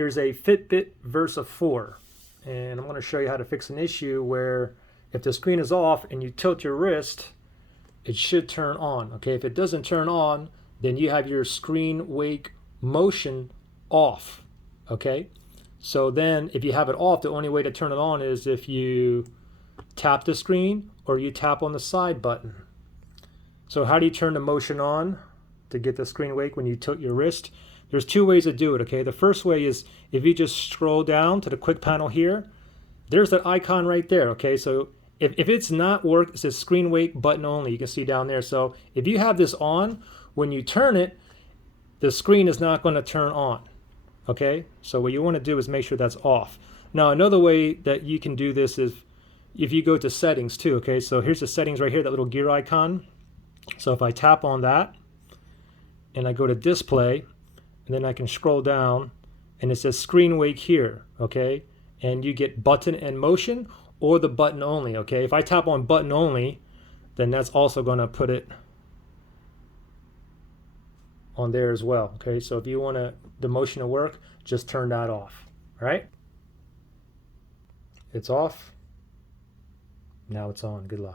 Here's a Fitbit Versa 4, and I'm going to show you how to fix an issue where if the screen is off and you tilt your wrist, it should turn on. Okay, if it doesn't turn on, then you have your screen wake motion off. Okay, so then if you have it off, the only way to turn it on is if you tap the screen or you tap on the side button. So how do you turn the motion on to get the screen wake when you tilt your wrist? There's two ways to do it, okay? The first way is if you just scroll down to the quick panel here, there's that icon right there, okay? So if it's not work, it says screen wake button only, you can see down there. So if you have this on, when you turn it, the screen is not gonna turn on, okay? So what you wanna do is make sure that's off. Now, another way that you can do this is if you go to settings too, okay? So here's the settings right here, that little gear icon. So if I tap on that and I go to display, and then I can scroll down and it says screen wake here, okay? And you get button and motion or the button only, okay? If I tap on button only, then that's also gonna put it on there as well, okay? So if you want the motion to work, just turn that off, all right? It's off. Now it's on. Good luck.